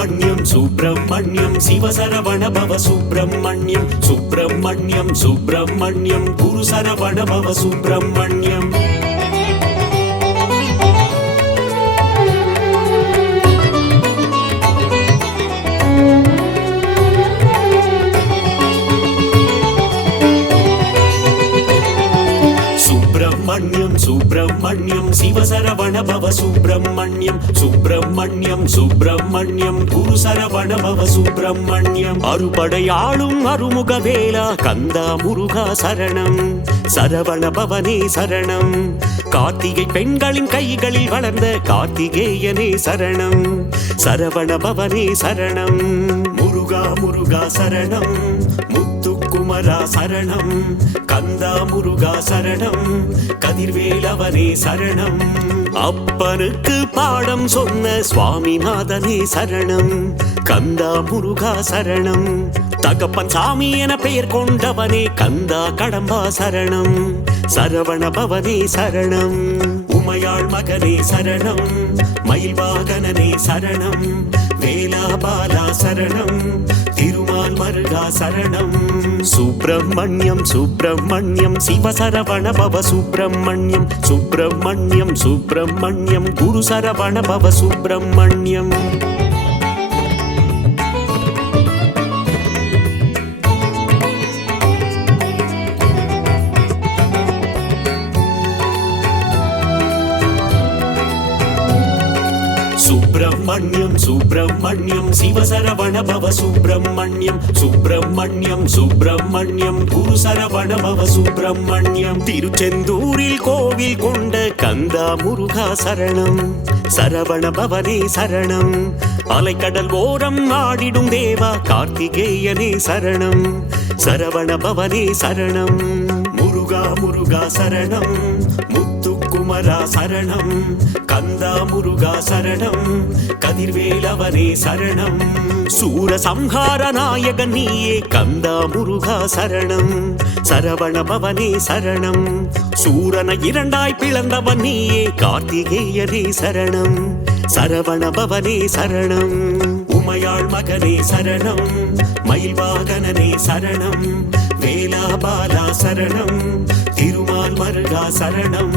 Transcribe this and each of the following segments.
சுப்பிரமணியம் சுப்பிரமணியம் சிவசரவண பவ சுப்பிரமணியம் சுப்பிரமணியம் சுப்பிரமணியம் குரு சரவண பவ சுப்பிரமணியம் சுப்பிரமணியம் சுப்பிரமணியம் சிவசரவண பவ சுப்பிரமணியம் சுப்பிரமணியம் சுப்பிரமணியம் குரு சரவண பவ சுப்பிரமணியம் அறுபடையாளும் அருமுக வேலா கந்தா முருகா சரணம் சரவண பவனே சரணம் கார்த்திகை பெண்களின் கைகளில் வளர்ந்த கார்த்திகேயனே சரணம் சரவண பவனே சரணம் முருகா முருகா சரணம் முத்துக்குமரா சரணம் கந்தா முருகா சரணம் கதிர்வேலவனே சரணம் அப்பனுக்கு பாடம் சொன்ன சுவாமிநாதனே சரணம் கந்தா முருகா சரணம் தகப்பன் சாமி என பெயர் கொண்டவனே கந்தா கடம்பா சரணம் சரவண பவனே சரணம் உமையாள் மகனே சரணம் மயில்வாகனனே சரணம் வேலாபாலா சரணம் திருமால் மருகா சரணம் சுப்பிரமணியம் சுப்பிரமணியம் சிவசரவண பவ சுப்பிரமணியம் சுப்பிரமணியம் சுப்பிரமணியம் குரு சரவண பவ சுப்பிரமணியம் சுப்பிரமணியம் சுப்பிரமணியம் சிவசரவண பவ சுப்பிரமணியம் சுப்பிரமணியம் சுப்பிரமணியம் குரு சரவண பவ சுப்பிரமணியம் திருச்செந்தூரில் கோவில் கொண்ட கந்தா முருகா சரணம் சரவண பவனே சரணம் அலைக்கடல் ஓரம் ஆடிடும் தேவா கார்த்திகேயனே சரணம் சரவண பவனே சரணம் முருகா முருகா சரணம் முத்துக்குமரா சரணம் கந்தா முருகா சரணம் கதிர்வேலவனே சரணம் சூரசம்ஹார நாயகன் நீயே கந்தா முருகா சரணம் சரவண பவனே சரணம் சூரனை இரண்டாய் பிளந்தவன் நீயே கார்த்திகேயனே சரணம் சரவண பவனே சரணம் உமையாள் மகனே சரணம் மயில்வாகனனே சரணம் வேலாபாலா சரணம் திருமால் மருகா சரணம்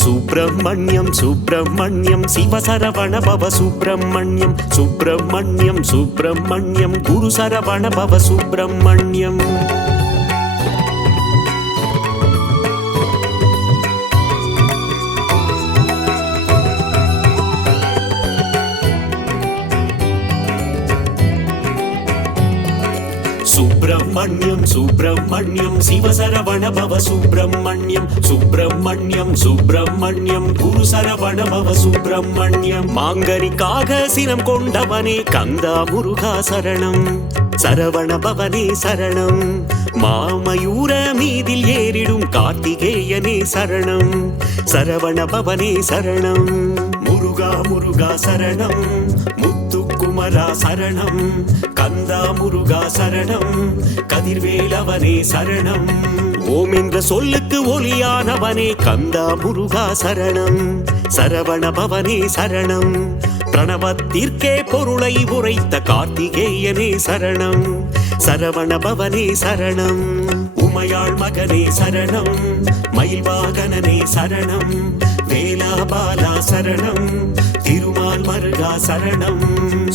சுப்பிரமணியம் சுப்பிரமணியம் சிவசரவண பவ சுப்பிரமணியம் சுப்பிரமணியம் சுப்பிரமணியம் குரு சரவண பவ சுப்பிரமணியம் சுப்பிரமணியம் சுப்பிரமணியம் சிவசரவண பவ சுப்பிரமணியம் சுப்பிரமணியம் சுப்பிரமணியம் குரு சரவண பவ சுப்பிரமணியம் மாங்கனிக்காக சினம் கொண்டவனே கந்தா முருகா சரணம் சரவண பவனே சரணம் மாமயூர மீதில் ஏறிடும் கார்த்திகேயனே சரணம் சரவண பவனே சரணம் முருகா முருகா சரணம் முத்துக்குமரா சரணம் கந்தா முருகா சரணம் கதிர்வேலவனே சரணம் ஓம் என்ற சொல்லுக்கு ஒலியானவனே கந்தா முருகா சரணம் சரவண பவனே சரணம் பிரணவத்திற்கே பொருளை உரைத்த கார்த்திகேயனே சரணம் சரவண பவனே சரணம் உமையாள் மகனே சரணம் மயில்வாகனனே சரணம் வேலாபாலா சரணம் திருமால் மருகா சரணம்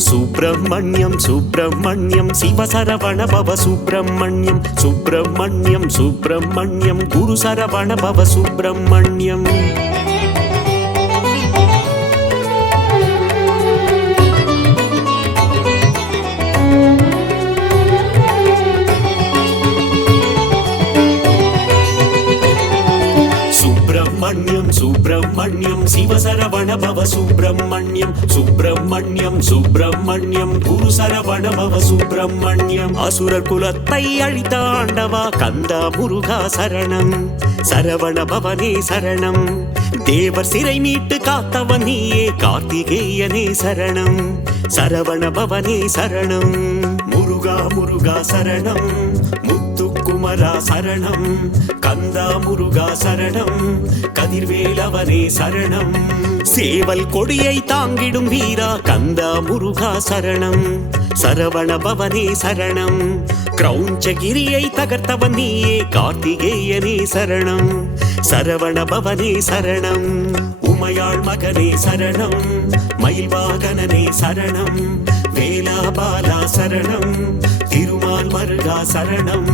சுப்பிரமணியம் சுப்பிரமணியம் சிவசரவண பவ சுப்பிரமணியம் சுப்பிரமணியம் சுப்பிரமணியம் குரு சரவண பவ சுப்பிரமணியம் சுப்பிரமணியம் சுப்பிரமணியம் சிவசரவண பவ சுப்பிரமணியம் சுப்பிரமணியம் சுப்பிரமணியம் குரு சரவண பவ சுப்பிரமணியம் அசுரர் குலத்தை அழித்த ஆண்டவா கந்தா முருகா சரணம் சரவண பவனே சரணம் தேவர் சிறை மீட்டு காத்தவன் நீயே கார்த்திகேயனே சரணம் சரவண பவனே சரணம் முருகா முருகா சரணம் முத்துக்குமரா முத்துக்குமரா சரணம், கந்தா முருகா சரணம், கதிர்வேலவனே சரணம். சேவல் கொடியை தாங்கிடும் வீரா கந்தா முருகா சரணம், சரவண பவனே சரணம். கிரௌஞ்சகிரியை தகர்த்தவன் நீயே கார்த்திகேயனே சரணம், சரவண பவனே சரணம். உமையாள் மகனே சரணம், மயில்வாகனனே சரணம், வேலாபாலா சரணம், திருமால் மருகா சரணம்.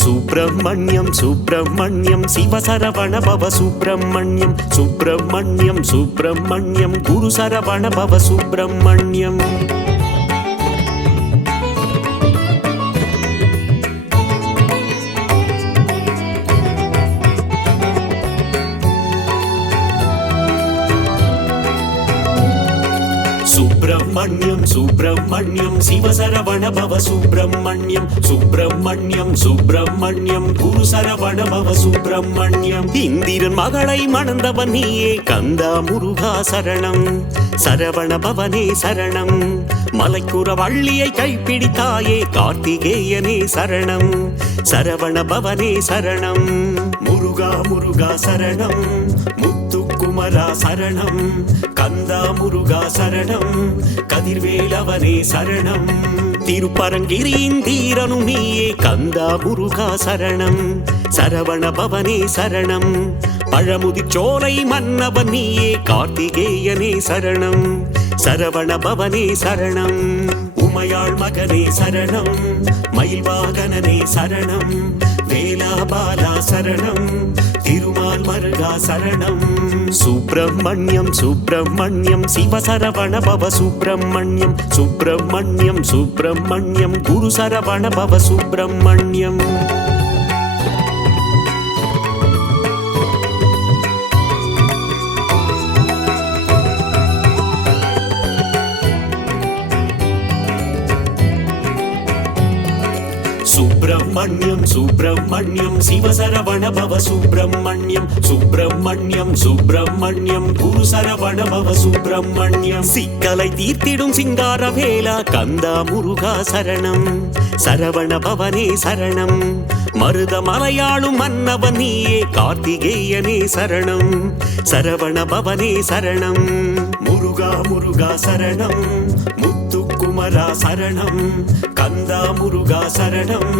சுப்பிரமணியம் சுப்பிரமணியம் சிவசரவண பவ சுப்பிரமணியம், சுப்பிரமணியம் சுப்பிரமணியம் குரு சரவண பவ சுப்பிரமணியம். சுப்பிரமணியம் சுப்பிரமணியம் சிவசரவண பவ சுப்பிரமணியம், சுப்பிரமணியம் சுப்பிரமணியம் குரு சரவண பவ சுப்பிரமணியம். இந்திரன் மகளை மணந்தவன் நீயே கந்தா முருகா சரணம், சரவண பவனே சரணம். மலைக்குற வள்ளியை கைப்பிடித்தாயே கார்த்திகேயனே சரணம், சரவண பவனே சரணம். முருகா முருகா சரணம், முத்துக்குமரா சரணம், கந்தா முருகா சரணம், கதிர்வேலவனே சரணம். திருப்பரங்கிரியின் தீரனும் நீயே கந்தா முருகா சரணம், சரவண பவனே சரணம். பழமுதிர்ச்சோலை மன்னவன் நீயே கார்த்திகேயனே சரணம், சரவண பவனே சரணம். உமையாள் மகனே சரணம், மயில்வாகனனே சரணம், வேலாபாலா சரணம், திருமால் மருகா சரணம். சுப்பிரமணியம் சுப்பிரமணியம் சிவசரவண பவ சுப்பிரமணியம், சுப்பிரமணியம் சுப்பிரமணியம் குரு சரவண பவ சுப்பிரமணியம். சுப்பிரமணியம் சுப்பிரமணியம் சிவசரவண பவ சுப்பிரமணியம், சுப்பிரமணியம் சுப்பிரமணியம் குரு சரவண பவ சுப்பிரமணியம். சிக்கலை தீர்த்திடும் சிங்கார வேலா கந்தா முருகா சரணம், சரவண பவனே சரணம். மருத மலையாளும் மன்னவன் நீயே கார்த்திகேயனே சரணம், சரவண பவனே சரணம். முருகா முருகா சரணம், முத்துக்குமரா சரணம், கந்தா முருகா சரணம்,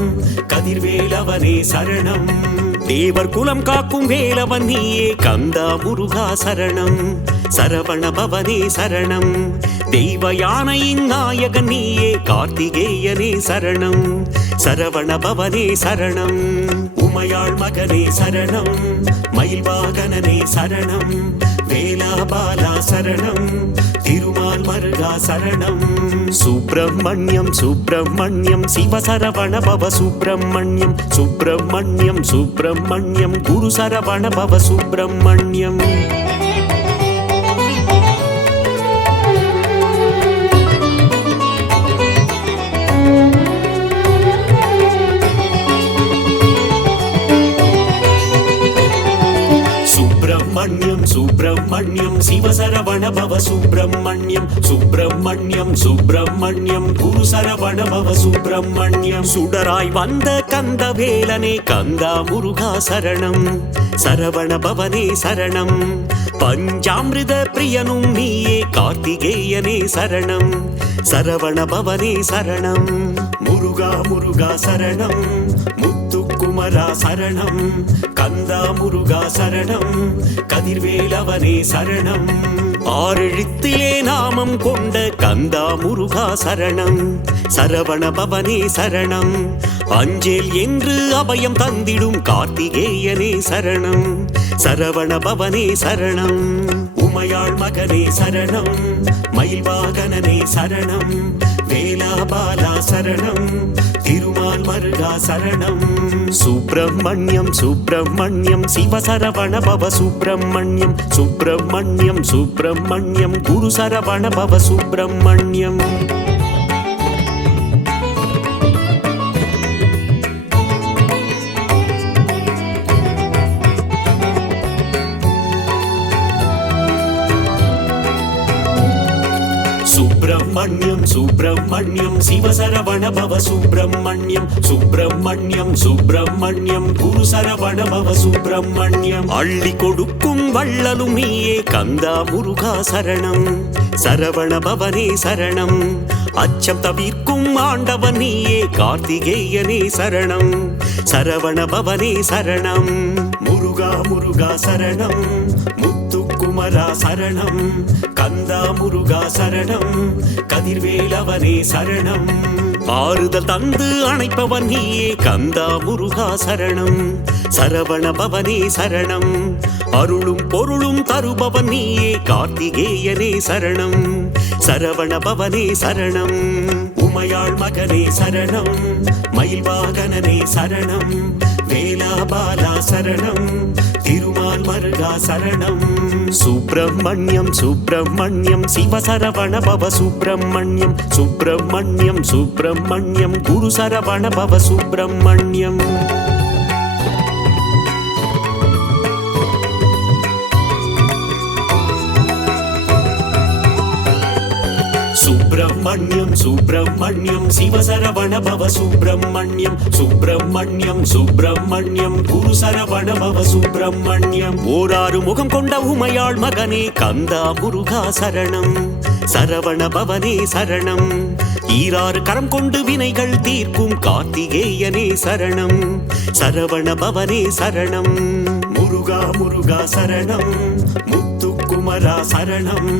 கதிர்வேலவனே சரணம். தேவர் குலம் காக்கும் வேலவன் நீயே கந்தா முருகா சரணம், சரவண பவனே சரணம். தெய்வ யானையின் நாயகன் நீயே கார்த்திகேயனே சரணம், சரவண பவனே சரணம். உமையாள் மகனே சரணம், மயில்வாகனனே சரணம், வேலாபாலா சரணம், திருமால் மருகா சரணம். சுப்பிரமணியம் சுப்பிரமணியம் சிவசரவண பவ சுப்பிரமணியம், சுப்பிரமணியம் சுப்பிரமணியம் குரு சரவண பவ சுப்பிரமணியம். சுப்பிரமணியம் சுப்பிரமணியம் சிவசரவண பவ சுப்பிரமணியம், சுப்பிரமணியம் சுப்பிரமணியம் குரு சரவண பவ சுப்பிரமணியம். சுடராய் வந்த கந்தவேலனே கந்தா முருகா சரணம், சரவண பவனே சரணம். பஞ்சாமிருத பிரியனும் நீயே கார்த்திகேயனே சரணம், சரவண பவனே சரணம். முருகா முருகா சரணம், முத்துக்குமரா சரணம், கந்தா முருகா சரணம், கதிர்வேலவனே சரணம். ஆறெழுத்திலே நாமம் கொண்ட கந்தா முருகா சரணம், சரவண பவனே சரணம். அஞ்சேல் என்று அபயம் தந்திடும் கார்த்திகேயனே சரணம், சரவண பவனே சரணம். உமையாள் மகனே சரணம், மயில்வாகனனே சரணம், வேலாபாலா சரணம், திருமால் மருகா சரணம். சுப்பிரமணியம் சுப்பிரமணியம் சிவசரவண பவ சுப்பிரமணியம், சுப்பிரமணியம் சுப்பிரமணியம் குரு சரவண பவ சுப்பிரமணியம். சுப்பிரமணியம் சுப்பிரமணியம் சிவசரவண பவ சுப்பிரமணியம் சுப்பிரமணியம் சுப்பிரமணியம் குரு சரவண பவ சுப்பிரமணியம் அள்ளி கொடுக்கும் வள்ளலும் நீயே கந்தா முருகா சரணம் சரவண பவனே சரணம் அச்சம் தவிர்க்கும் ஆண்டவன் நீயே கார்த்திகேயனே சரணம் சரவண பவனே சரணம் முருகா முருகா சரணம் முத்துக்குமரா சரணம் கந்தா முருகா சரணம் கதிர்வேலவனே சரணம் ஆறுதல் தந்து அணைப்பவன் நீயே கந்தா முருகா சரணம் சரவண பவனே சரணம் அருளும் பொருளும் தருபவன் நீயே கார்த்திகேயனே சரணம் சரவண பவனே சரணம் உமையாள் மகனே சரணம் மயில் வாகனனே சரணம் வேலாபாலா சரணம் திருமால் மருகா சரணம் சுப்பிரமணியம் சுப்பிரமணியம் சிவசரவண பவ சுப்பிரமணியம் சுப்பிரமணியம் சுப்பிரமணியம் குரு சரவண பவ சுப்பிரமணியம் சுப்பிரமணியம் சுப்பிரமணியம் சிவசரவண பவ சுப்பிரமணியம் சுப்பிரமணியம் சுப்பிரமணியம் குரு சரவண பவ சுப்பிரமணியம் ஓராறு முகம் கொண்ட உமையாள் மகனே கந்தா முருகா சரணம் சரவண பவனே சரணம் ஈராறு கரம் கொண்டு வினைகள் தீர்க்கும் கார்த்திகேயனே சரணம் சரவண பவனே சரணம் முருகா முருகா சரணம் முத்துக்குமரா சரணம்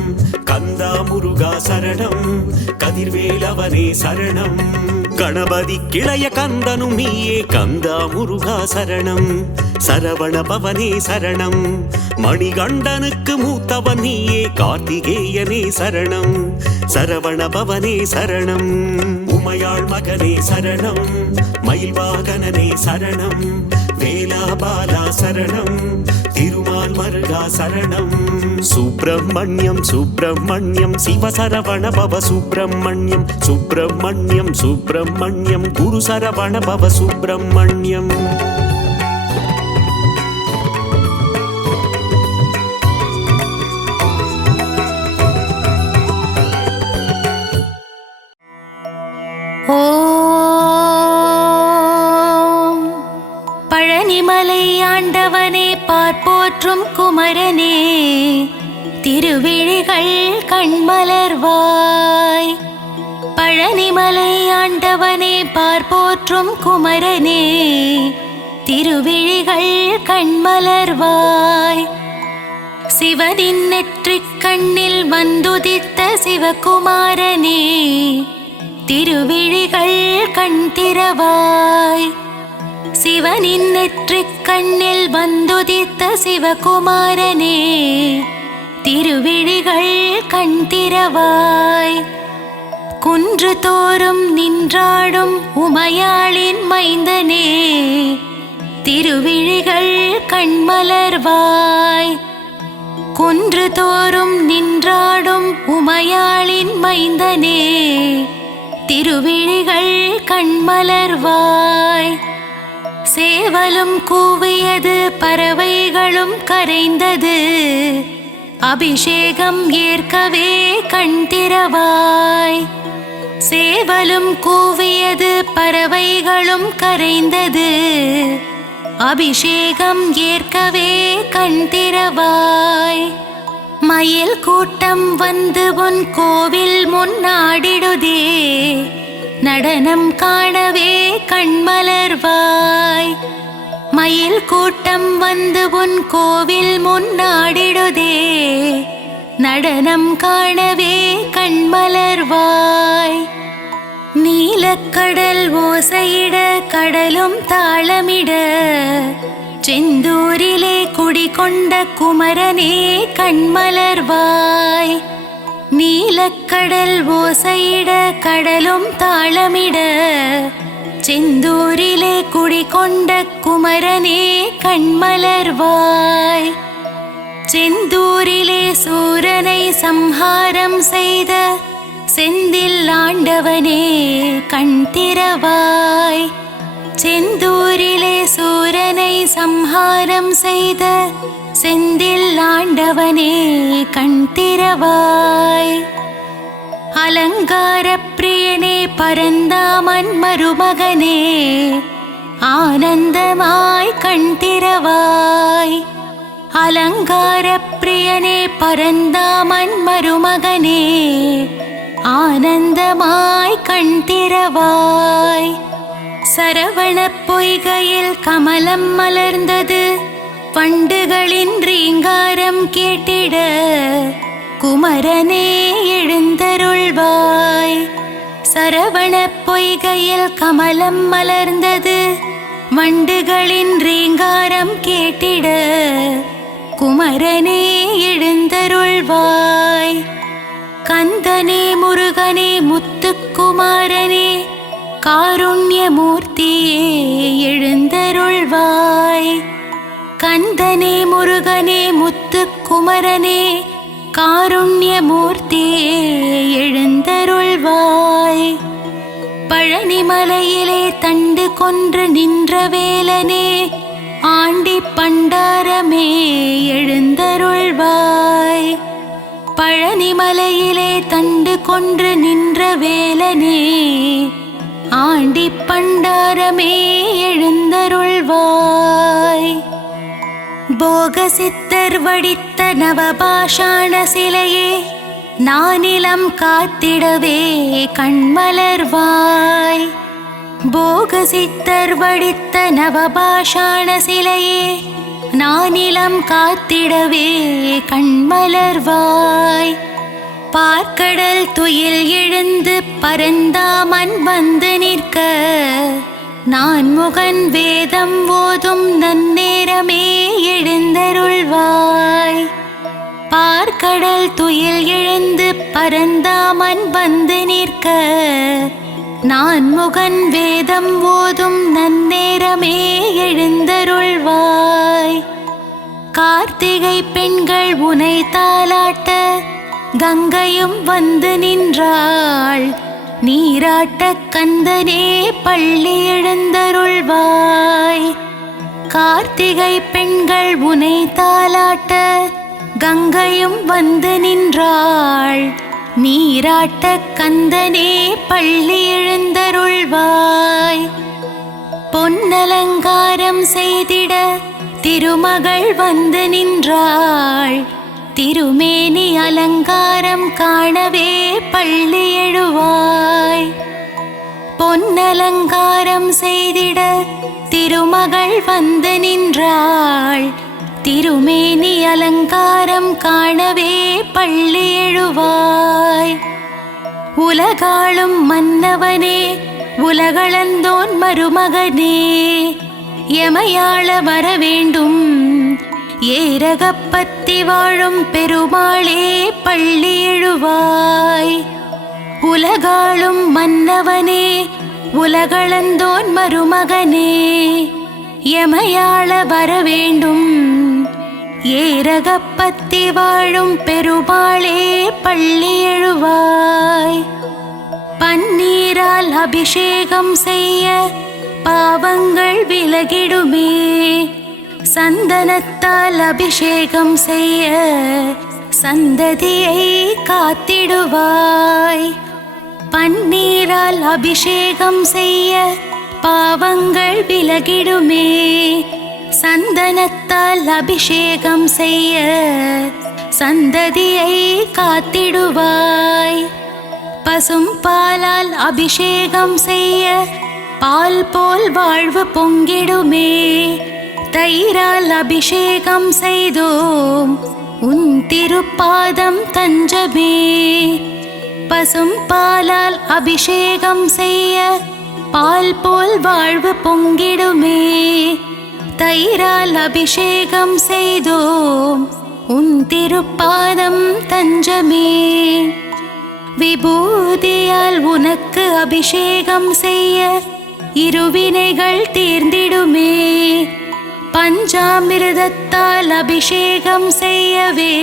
கந்தா முருகா சரணம் கதிர்வேலவனே சரணம் கணபதி கிளைய கந்தனும் நீயே கந்தா முருகா சரணம் சரவண பவனே சரணம் மணிகண்டனுக்கு மூத்தவன் நீயே கார்த்திகேயனே சரணம் சரவண பவனே சரணம் உமையாள் மகனே சரணம் மயில் வாகனனே சரணம் வேலாபாலா சரணம் திருமால் மருகா சரணம் சுப்பிரமணியம் சுப்பிரமணியம் சிவசரவண பவ சுப்பிரமணியம் சுப்பிரமணியம் சுப்பிரமணியம் குரு சரவண பவ சுப்பிரமணியம் பழனிமலை ஆண்டவனே பார்ப்போற்றும் குமரனே திருவிழிகள் கண்மலர்வாய் பழனிமலை ஆண்டவனே பார்ப்போற்றும் குமரனே திருவிழிகள் கண்மலர்வாய் சிவனின் நெற்றிக் கண்ணில் வந்துதித்த சிவகுமாரனே திருவிழிகள் கண் திறவாய் சிவனின் நெற்றிக் கண்ணில் வந்துதித்த சிவகுமாரனே திருவிழிகள் கண் திறவாய் குன்று தோறும் நின்றாடும் உமையாளின் மைந்தனே திருவிழிகள் கண்மலர்வாய் குன்று தோறும் நின்றாடும் உமையாளின் மைந்தனே திருவிழிகள் கண்மலர்வாய் சேவலும் கூவியது பறவைகளும் கரைந்தது அபிஷேகம் ஏற்கவே கண் திறவாய் சேவலும் கூவியது பறவைகளும் கரைந்தது அபிஷேகம் ஏற்கவே கண் திறவாய் மயில் கூட்டம் வந்து உன் கோவில் முன்னாடிடுதே நடனம் காணவே கண்மலர்வாய் மயில் கூட்டம் வந்து உன் கோவில் முன்னாடிடுதே நடனம் காணவே கண்மலர்வாய் நீலக்கடல் ஓசையிட கடலும் தாளமிட செந்தூரிலே குடிகொண்ட குமரனே கண்மலர்வாய் நீலக்கடல் ஓசையிட கடலும் தாளமிட செந்தூரிலே குடிகொண்ட குமரனே கண்மலர்வாய் செந்தூரிலே சூரனை சம்ஹாரம் செய்த செந்தில் ஆண்டவனே கண் திறவாய் செந்தூரிலே சூரனை சம்ஹாரம் செய்த செந்தில் ஆண்டவனே கண் திறவாய் அலங்கார பிரியனே பரந்தாமன் மருமகனே ஆனந்தமாய் கண் திறவாய். அலங்கார பிரியனே பரந்தாமன் மருமகனே ஆனந்தமாய் கண் திறவாய். சரவண பொய்கையில் கமலம் மலர்ந்தது வண்டுகளின் ரீங்காரம் கேட்டிட குமரனே எழுந்தருள்வாய். சரவண பொய்கையில் கமலம் மலர்ந்தது வண்டுகளின் ரீங்காரம் கேட்டிட குமரனே எழுந்தருள்வாய். கந்தனே முருகனே முத்துக்குமாரனே காருண்யமூர்த்தியே எழுந்தருள்வாய். கந்தனே முருகனே முத்துக்குமரனே காருண்யமூர்த்தியே எழுந்தருள்வாய். பழனிமலையிலே தண்டு கொன்று நின்ற வேலனே ஆண்டி பண்டாரமே எழுந்தருள்வாய். பழனிமலையிலே தண்டு கொன்று நின்ற வேலனே ஆண்டி பண்டாரமே எழுந்தருள்வாய். போகசித்தர் வடித்த நவபாஷாண சிலையே நானிலம் காத்திடவே கண்மலர்வாய். போகசித்தர் வடித்த நவபாஷாண சிலையே நானிலம் காத்திடவே கண்மலர்வாய். பார்க்கடல் துயில் எழுந்து பரந்தாமன் வந்து நிற்க நான் முகன் வேதம் ஓதும் நன்னேரமே எழுந்தருள்வாய். பார்க்கடல் துயில் எழுந்து பரந்தாமன் வந்து நிற்க நான் முகன் வேதம் ஓதும் நன்னேரமே எழுந்தருள்வாய். கார்த்திகை பெண்கள் உனை தாலாட்ட கங்கையும் வந்து நின்றாள் நீராட்ட கந்தனே பள்ளி எழுந்தருள்வாய். கார்த்திகை பெண்கள் உனை தாலாட்ட கங்கையும் வந்து நின்றாள் நீராட்ட கந்தனே பள்ளி எழுந்தருள்வாய். பொன்னலங்காரம் செய்திட திருமகள் வந்து நின்றாள் திருமேனி அலங்காரம் காணவே பள்ளி எழுவாய். பொன்னலங்காரம் செய்திட திருமகள் வந்து நின்றாள் திருமேனி அலங்காரம் காணவே பள்ளி எழுவாய். உலகாளும் மன்னவனே உலகளந்தோன் மருமகனே எமையாள வர வேண்டும் ஏரகப்பத்தி வாழும் பெருமாளே பள்ளி எழுவாய். உலகாளும் மன்னவனே உலகளந்தோன் மருமகனே எமையாள வர வேண்டும் ஏரகப்பத்தி வாழும் பெருமாளே பள்ளி எழுவாய். பன்னீரால் அபிஷேகம் செய்ய பாவங்கள் விலகிடுமே சந்தனத்தால் அபிஷேகம் செய்ய சந்ததியை காத்திடுவாய். பன்னீரால் அபிஷேகம் செய்ய பாவங்கள் விலகிடுமே சந்தனத்தால் அபிஷேகம் செய்ய சந்ததியை காத்திடுவாய். பசும் பாலால் அபிஷேகம் செய்ய பால் போல் வாழ்வு பொங்கிடுமே தயிரால் அபிஷேகம் செய்தோம் உன் திருப்பாதம் தஞ்சமே. பசும் பாலால் அபிஷேகம் செய்ய பால் போல் வாழ்வு பொங்கிடுமே தயிரால் அபிஷேகம் செய்தோம் உன் திருப்பாதம் தஞ்சமே. விபூதியால் உனக்கு அபிஷேகம் செய்ய இருவினைகள் தீர்ந்திடுமே பஞ்சாமிர்தத்தால் அபிஷேகம் செய்யவே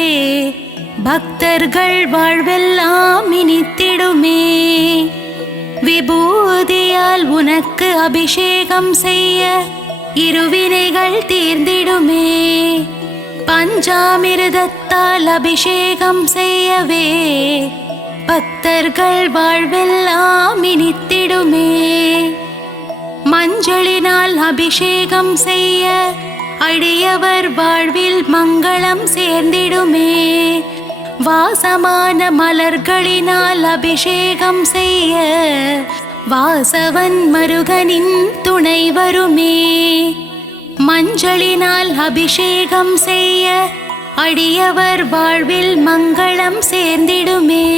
பக்தர்கள் வாழ்வெல்லாம் இனித்திடுமே. விபூதியால் உனக்கு அபிஷேகம் செய்ய இருவினைகள் தீர்ந்திடுமே பஞ்சாமிர்தத்தால் அபிஷேகம் செய்யவே பக்தர்கள் வாழ்வெல்லாம் இனித்திடுமே. மஞ்சளினால் அபிஷேகம் செய்ய அடியவர் வாழ்வில் மங்களம் சேர்ந்திடுமே. வாசமான மலர்களினால் அபிஷேகம் செய்ய வாசவன் மருகனின் துணை வருமே. மஞ்சளினால் அபிஷேகம் செய்ய அடியவர் வாழ்வில் மங்களம் சேர்ந்திடுமே.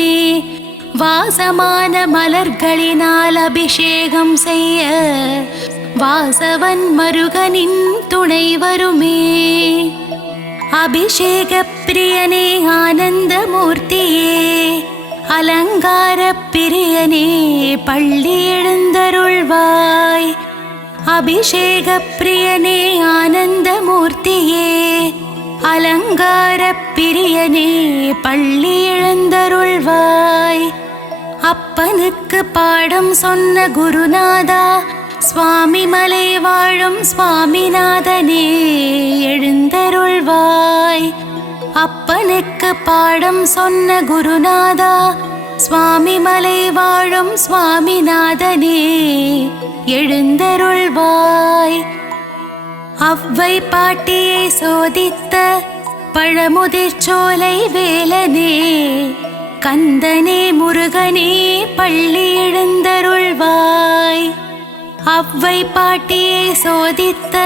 வாசமான மலர்களினால் அபிஷேகம் செய்ய வாசவன் மருகனின் துணை வருமே. அபிஷேக பிரியனே ஆனந்த மூர்த்தியே, அலங்கார பிரியனே பள்ளி எழுந்தருள்வாய். அபிஷேக பிரியனே ஆனந்த மூர்த்தியே, அலங்கார பிரியனே பள்ளி எழுந்தருள்வாய். அப்பனுக்கு பாடம் சொன்ன குருநாதா, சுவாமி மலை வாழும் சுவாமிநாதனே எழுந்தருள்வாய். அப்பனுக்கு பாடம் சொன்ன குருநாதா, சுவாமி மலை வாழும் சுவாமிநாதனே எழுந்தருள்வாய். அவ்வை பாட்டியை சோதித்த பழமுதிர்ச்சோலை வேலனே, கந்தனே முருகனே பள்ளி எழுந்தருள்வாய். அவ்வை பாட்டியை சோதித்த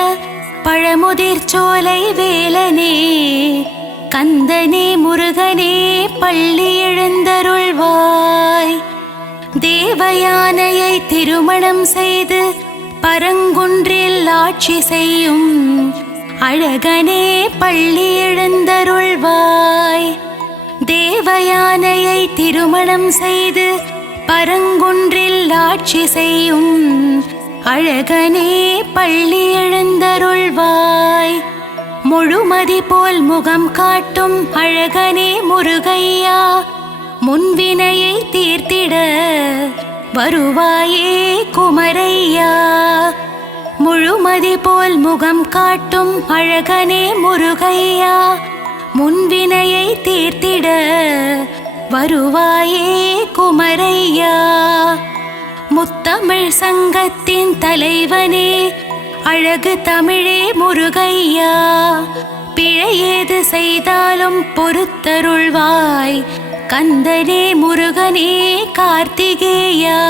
பழமுதிர்ச்சோலை வேலனே, கந்தனே முருகனே பள்ளி எழுந்தருள்வாய். தேவயானையை திருமணம் செய்து பரங்குன்றில் ஆட்சி செய்யும் அழகனே பள்ளி எழுந்தருள்வாய். தேவயானையை திருமணம் செய்து பரங்குன்றில் ஆட்சி செய்யும் அழகனே பள்ளி எழுந்தருள்வாய். முழுமதி போல் முகம் காட்டும் அழகனே முருகையா, முன்வினையை தீர்த்திட வருவாயே குமரையா. முழுமதி போல் முகம் காட்டும் அழகனே முருகையா, முன்வினையை தீர்த்திட வருவாயே குமரையா. முத்தமிழ் சங்கத்தின் தலைவனே, அழகு தமிழே முருகையா, பிழையேது செய்தாலும் பொறுத்தருள்வாய். கந்தனே முருகனே கார்த்திகேயா.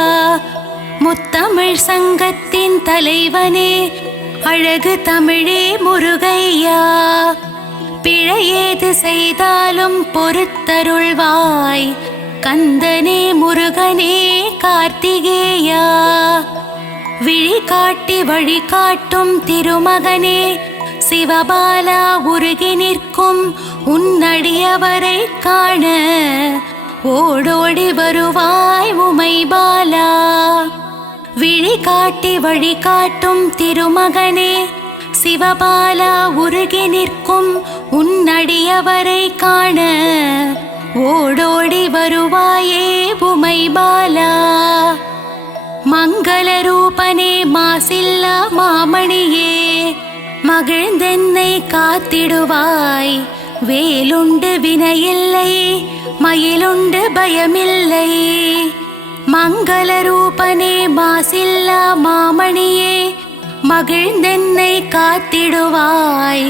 முத்தமிழ் சங்கத்தின் தலைவனே, அழகு தமிழே முருகையா, பிழையேது செய்தாலும் பொறுத்தருள்வாய். கந்தனே முருகனே கார்த்திகேயா. விழி காட்டி வழிகாட்டும் திருமகனே, சிவபாலா உருகி நிற்கும் உன்னடியவரை காண ஓடோடி வருவாய் உமைபாலா. விழி காட்டி வழிகாட்டும் திருமகனே, சிவபாலா உருகி நிற்கும் உன்னடியவரை காண ஓடோடி வருவாயே உமைபாலா. மங்கள ரூபனே மாசில்லா மாமணியே, மகிழ்ந்தென்னை காத்திடுவாய். வேலுண்டு வினையில்லை, மயிலுண்டு பயமில்லை. மங்கள ரூபனே மாசில்லா மாமணியே, மகிழ்ந்தென்னை காத்திடுவாய்.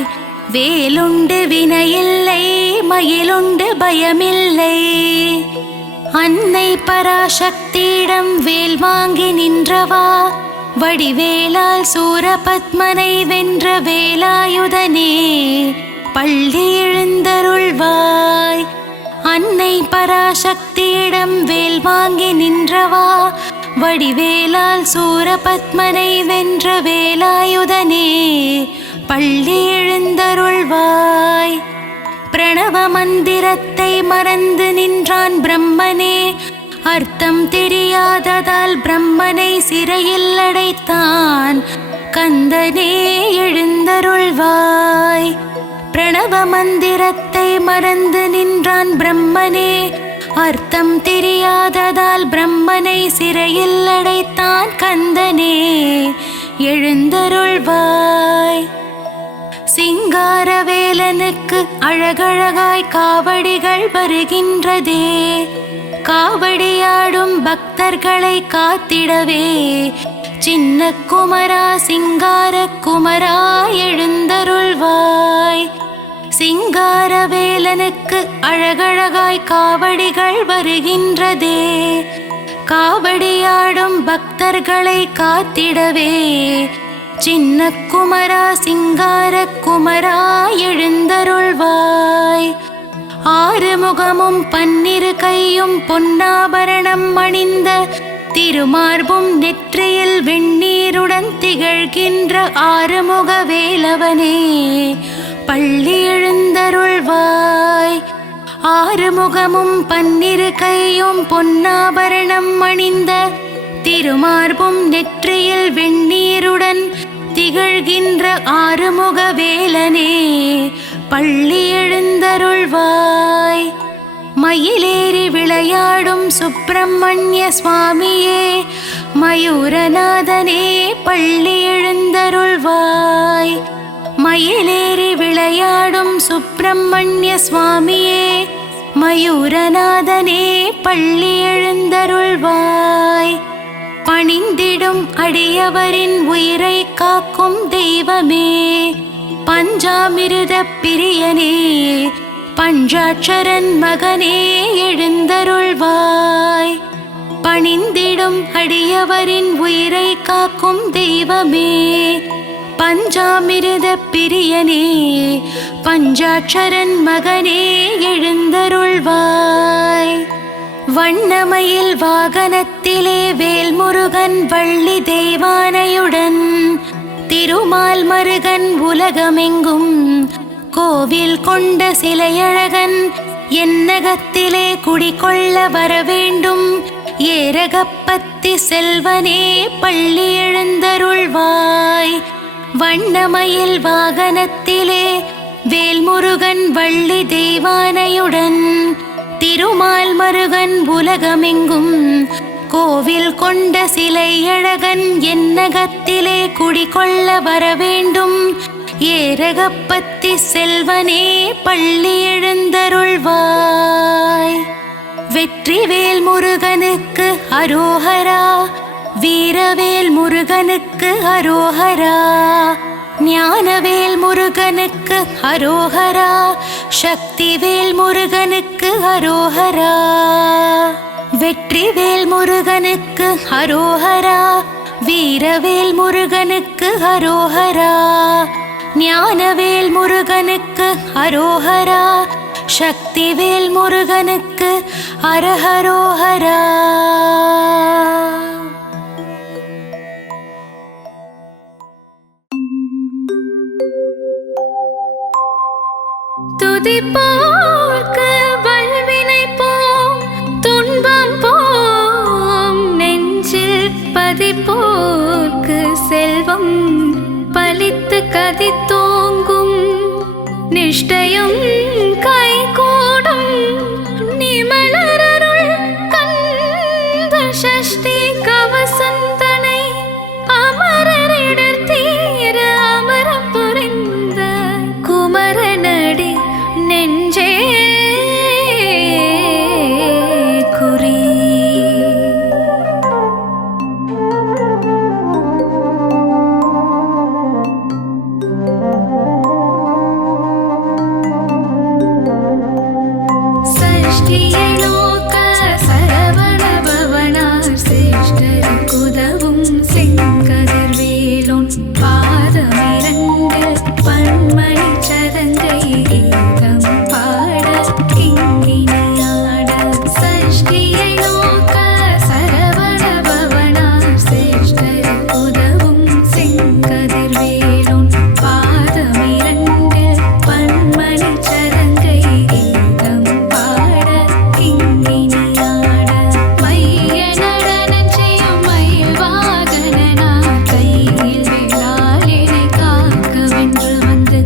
வேலுண்டு வினையில்லை, மயிலுண்டு பயமில்லை. அன்னை பராசக்தியிடம் வேல் வாங்கி நின்றவா, வடிவேலால் சூரபத்மனை வென்ற வேலாயுதனே பள்ளி எழுந்தருள்வாய். அன்னை பராசக்தியிடம் வேல் வாங்கி நின்றவா, வடிவேலால் சூரபத்மனை வென்ற வேலாயுதனே பள்ளி எழுந்தருள்வாய். பிரணவ மந்திரத்தை மறந்து நின்றான் பிரம்மனே, அர்த்தம் தெரியாததால் பிரம்மனை சிறையில் அடைத்தான். கந்தனே எழுந்தருள்வாய். பிரணவ மந்திரத்தை மறந்து நின்றான் பிரம்மனே, அர்த்தம் தெரியாததால் பிரம்மனை சிறையில் அடைத்தான். கந்தனே எழுந்தருள்வாய். சிங்காரவேலனுக்கு அழகழகாய் காவடிகள் வருகின்றதே, காவடியாடும் பக்தர்களை காத்திடவே சின்ன குமரா சிங்கார குமரா எழுந்தருள்வாய். சிங்காரவேலனுக்கு அழகழகாய் காவடிகள் வருகின்றதே. காவடியாடும் பக்தர்களை காத்திடவே சின்ன குமரா சிங்கார குமரா எழுந்தருள்வாய். ஆறுமுகமும் பன்னிரு கையும் பொன்னாபரணம் அணிந்த திருமார்பும் நெற்றியில் வெண்ணீருடன் திகழ்கின்ற ஆறுமுக வேலவனே பள்ளி எழுந்தருள்வாய். ஆறுமுகமும் பன்னிரு கையும் பொன்னாபரணம் அணிந்த திருமார்பும் நெற்றியில் வெண்ணீருடன் திகழ்கின்ற ஆறுமுக வேலனே பள்ளி எழுந்தருள்வாய். மயிலேறி விளையாடும் சுப்பிரமணிய சுவாமியே மயூரநாதனே பள்ளி எழுந்தருள்வாய். மயிலேறி விளையாடும் சுப்பிரமணிய சுவாமியே மயூரநாதனே பள்ளி எழுந்தருள்வாய். பணிந்திடும் அடியவரின் உயிரை காக்கும் தெய்வமே பஞ்சாமிருத பிரியனே பஞ்சாட்சரன் மகனே எழுந்தருள்வாய். பணிந்திடும் அடியவரின் உயிரை காக்கும் தெய்வமே பஞ்சாமிருத பிரியனே பஞ்சாட்சரன் மகனே எழுந்தருள்வாய். வண்ணமயில் வாகனத்திலே வேல்முருகன் வள்ளி தெய்வானையுடன் திருமால் மருகன் உலகமெங்கும் கோவில் கொண்ட சிலையழகன் என்னகத்திலே குடிகொள்ள வரவேண்டும். ஏரகப்பத்தி செல்வனே பள்ளி எழுந்தருள்வாய். வண்ணமயில் வாகனத்திலே வேல்முருகன் வள்ளி தெய்வானையுடன் திருமால் மருகன் உலகமெங்கும் கோவில் கொண்ட சிலையழகன் என்னகத்திலே குடிகொள்ள வரவேண்டும். ஏரகப்பத்தி செல்வனே பள்ளி எழுந்தருள்வாய். வெற்றிவேல் முருகனுக்கு அரோஹரா வீரவேல் முருகனுக்கு அரோஹரா. ஞானவேல் முருகனுக்கு அரோஹரா சக்திவேல் முருகனுக்கு அரோஹரா. வெற்றிவேல் முருகனுக்கு அரோஹரா வீரவேல் முருகனுக்கு அரோஹரா. ஞானவேல் முருகனுக்கு அரோஹரா சக்திவேல் முருகனுக்கு அரஹரோஹரா. துதிப்போர்க்கு வல்வினை போம் துன்பம் போம் நெஞ்சில் பதிப்போர்க்கு செல்வம் பலித்து கதித்தோங்கும் நிஷ்டையும் கைகூடும் நிமலரருள் கந்த சஷ்டி கவசந்தனை அமரரிடர் தீர அமரம் புரிந்த குமரனடி நெஞ்சே குறி. சஷ்டியலோக சரவண பவனார் சிஷ்டருக்குதவும் செங்கதிர்வேலோன் பாதமிரண்டு பன்மணி சதங்கை கீதம் பாட கிங்கினியாட. சஷ்டியலோக சரவண பவனார் சிஷ்டருக்குதவும் செங்கதிர்வேலோன் பாதமிரண்டு பன்மணி சதங்கை கீதம் பாட கிங்கினியாட. மைய நடனம் செய்யும் மயில் வாகனனார் கையில் வேளாளினை காக்க வென்று வந்து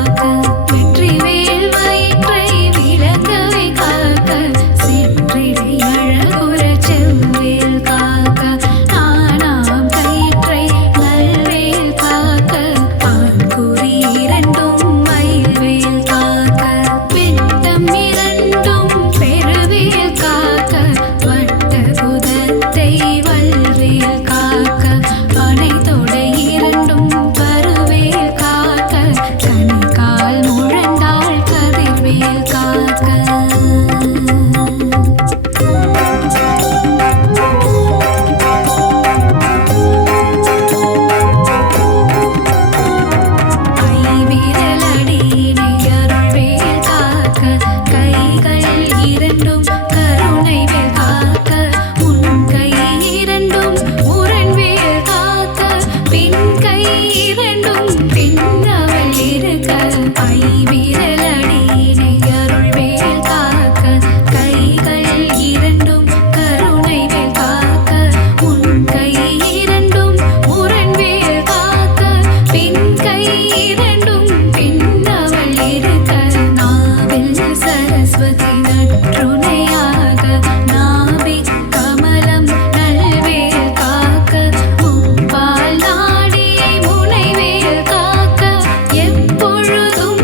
காக்க வெற்றிவேல் வயிற்றை விளங்கவே காக்க சிற்றிடை அழகுறச் செவ்வேல் காக்க நானாம் கயிற்றை நல்வேல் காக்க பான்குறி இரண்டும் மயில்வேல் காக்க விட்டம் இரண்டும் பெருவேல் காக்க வட்ட குதத்தை வல்வேல் காக்க பனை தொடை இரண்டும் பருவேல் காக்க கணிகால் முழந்தாள் கதிர்வேல் காக்க ஐவிரலடியினை அருள்வேல் காக்க கைகள் இரண்டும் கருணைவேல் காக்க உன் கை இரண்டும் முரண்வேல் காக்க பின் கை இரண்டும் பின்னவள் இருக்க ஐவிரலடியினை அருள்வேல் காக்க கைகள் இரண்டும் கருணைவேல் காக்க உன் கை இரண்டும் முரண்வேல் காக்க பின் கை இரண்டும் பின்னவள் இருக்க நாவில் சரஸ்வதி நற்றுணையாக நாபி கமலம் நல்வேல் காக்க முப்பால் நாடி முனைவேல் காக்க எப்பொழுதும்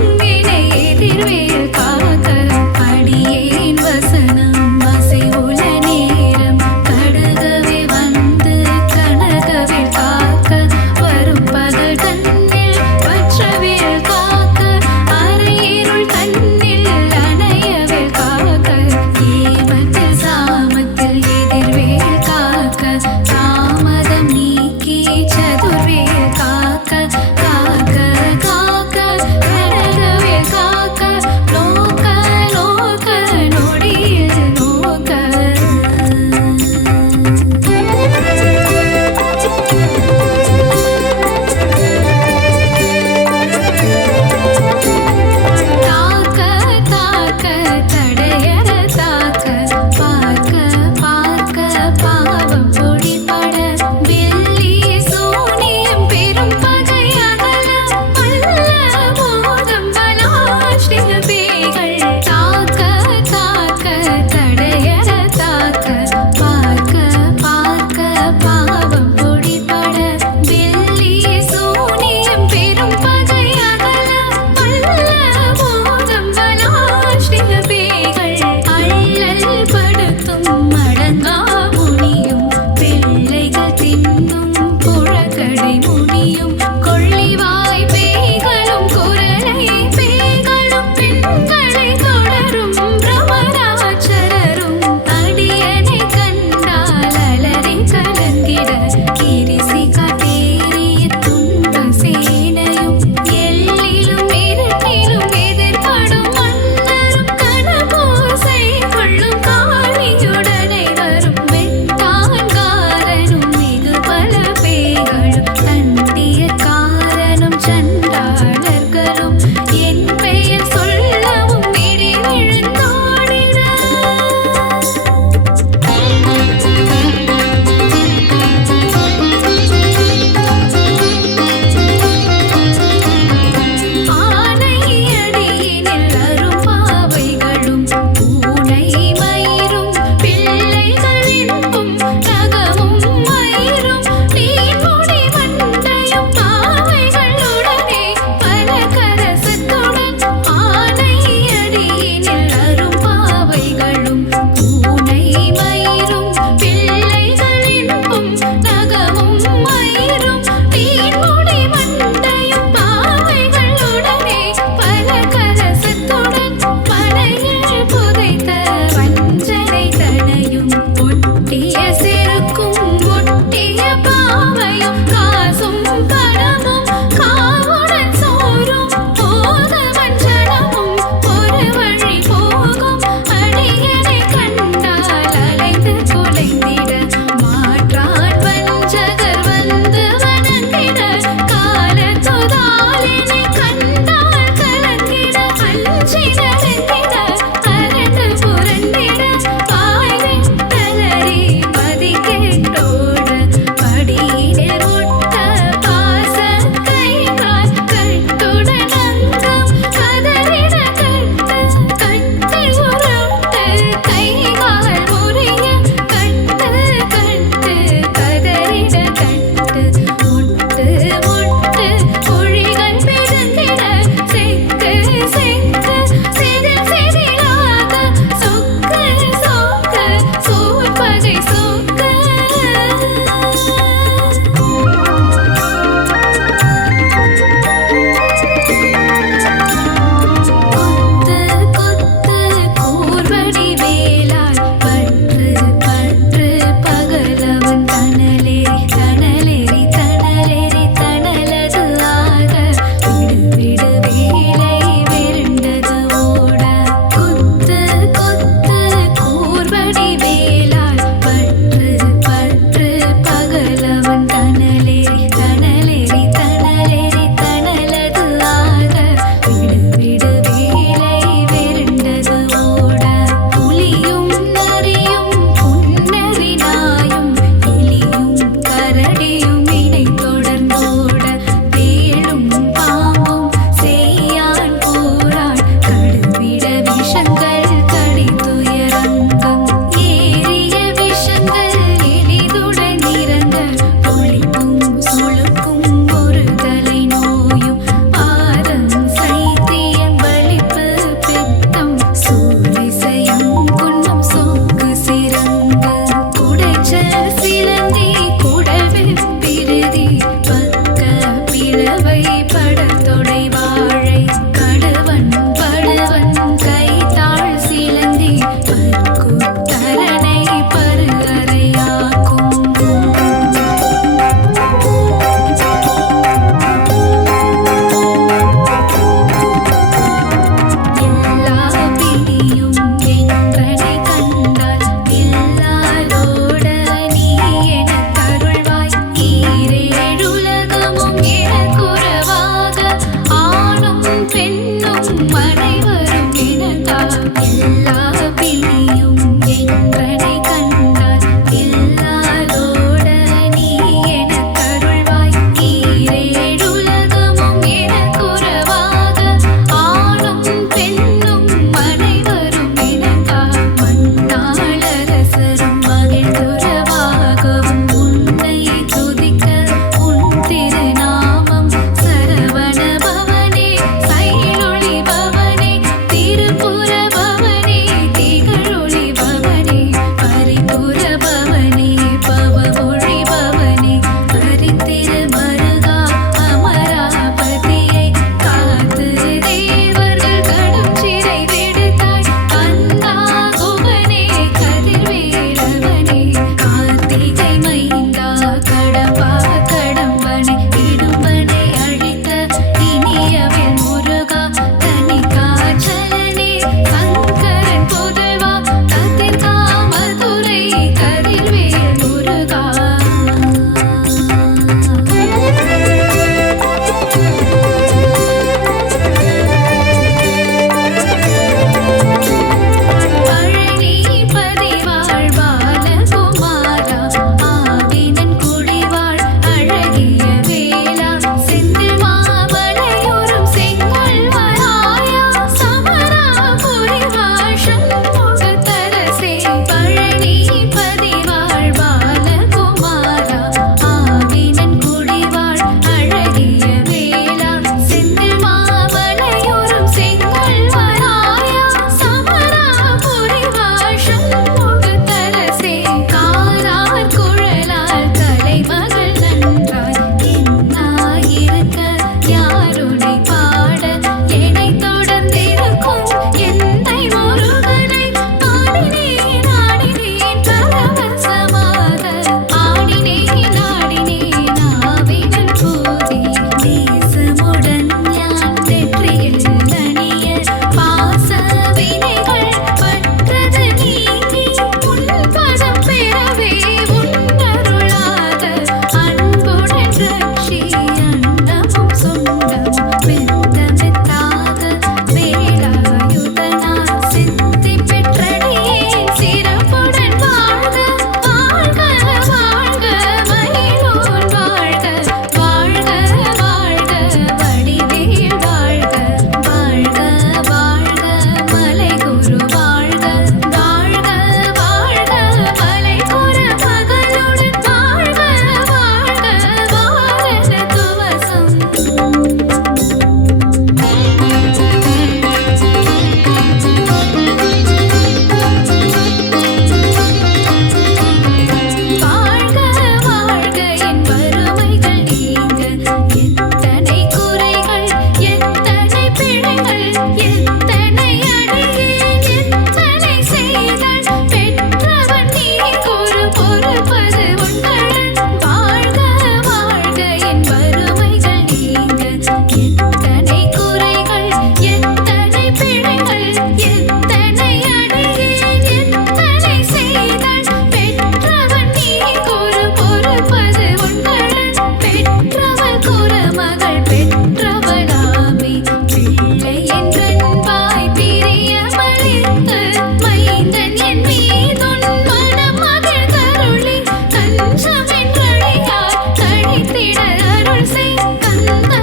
எத்தனை அடியேன் எத்தனை செய்தல் பெற்றவன் நீ கூறு பொறுப்பது உண்களன் பெற்றவள் குறமகள் பெற்றவளாமே பிள்ளை என்றன்பாய் பிரியமளித்து மைந்தன் என் மீதுன் மணமகள் கருளி கஞ்சமென்றழியார் கழித்திட அருள் செய் கந்த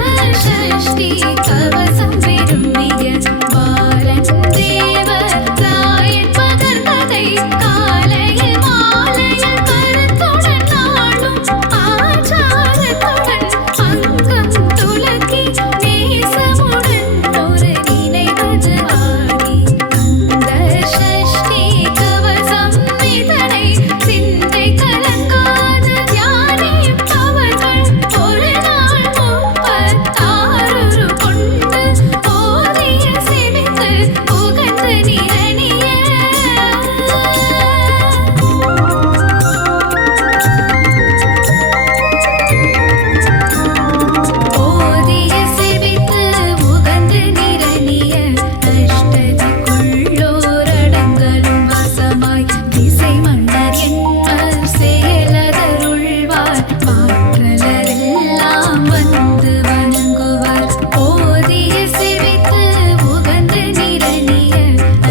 சஷ்டி கவசம் விரும்பிய பாலன் தேவர் ராயன் பகர்ந்ததை காலையில் மாலையில் கருத்துடன் நாளும் ஆச்சாரத்துடன் அங்கம் துலக்கி நேசமுடன் ஒரு நினைவது ஆடி கந்த சஷ்டி கவசம் இதனை சிந்தை கலங்காது தியானிப்பவர்கள் ஒரு நாள் 36 கொண்டு ஓதிய செவித்து புகழ்ந்து நிரணிய ஓதிய செவித்து உகந்து நிரணிய அஷ்டதிக்குள்ளோரடங்கலும் வசமாய் திசை மன்னர் என்பர் செயலதருள்வார் பாற்றலரெல்லாம் வந்து வணங்குவார் ஓதிய செவித்து உகந்து நிரணிய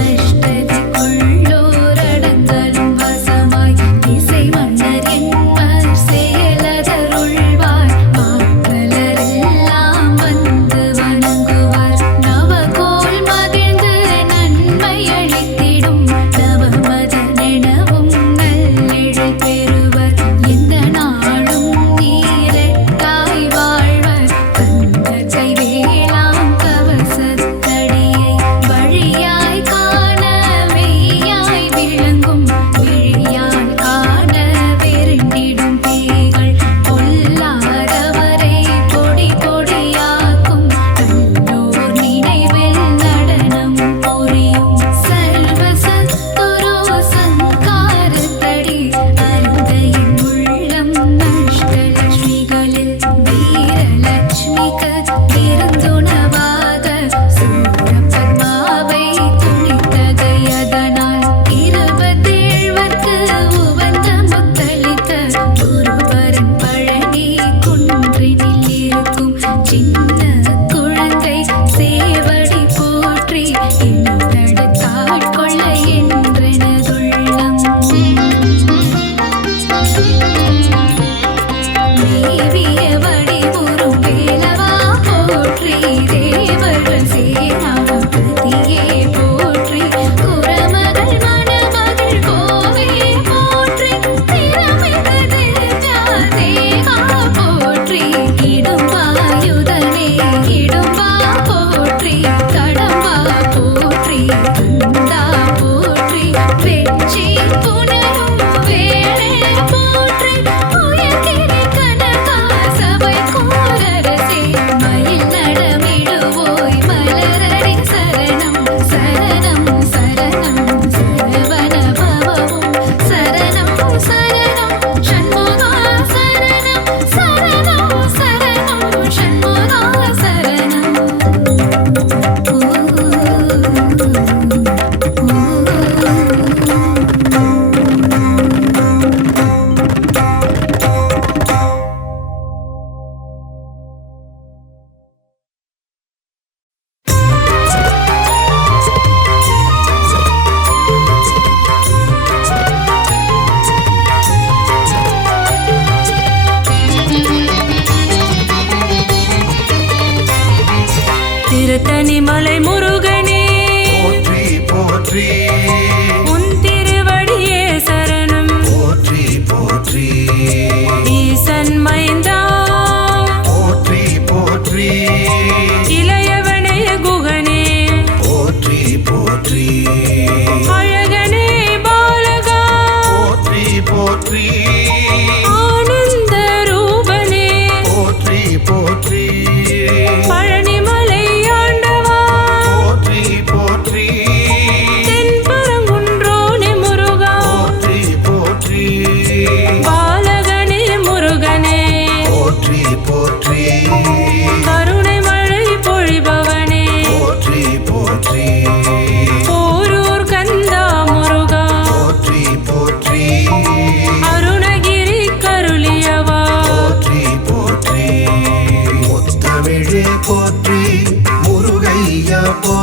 அஷ்டதிக்குள்ளோரடங்கலும் வசமாய் திசை மன்னர் என்பர் செயலதருள்வார் பாற்றலரெல்லாம் வந்து வணங்குவார் நவகோள் மகிழ்ந்து நன்மை அளித்திடும் நவமதனெனவும் நல்லெழில் பெறுவர் எந்த நாளும் நீரட்டாய் வாழ்வர் கந்தத்தை வேளாம் கவசத்தடியை வழியாய் காண மெய்யாய் விளங்கும் விழியால் காண வெருண்டிடும் பேய்கள் பொல்லாதவரை பொடி பொடியாக்கும் கண்டோர் நினைவில் நடனம் புரியும் சர்வசத்துரோ சங்காரத்தடி அருந்தையின் உள்ளம் அஷ்டலட்சுமிகளில் வீரலட்சுமிக்கு விருந்துணவாக சூரபத்மாவை துணித்தகையதனால் 27க்கு உவந்த முத்தளித்த குருபரன் பழனி குன்றினில் இருக்கும் சின்ன குழந்தை சேவடி போற்றி தடுத்தாட்கொள்ள என்றெனதுள்ளம் மேவிய வடிவுறும் வேலவா போற்றி தேவர்கள் சேராவும் பிரதியே போற்றி குறமகள் மணமகள் கோவே போற்றி திறமிகு தேவா தேவா போற்றி இடும்பாயுதனே இடும்பா போற்றி கடம்பா போற்றி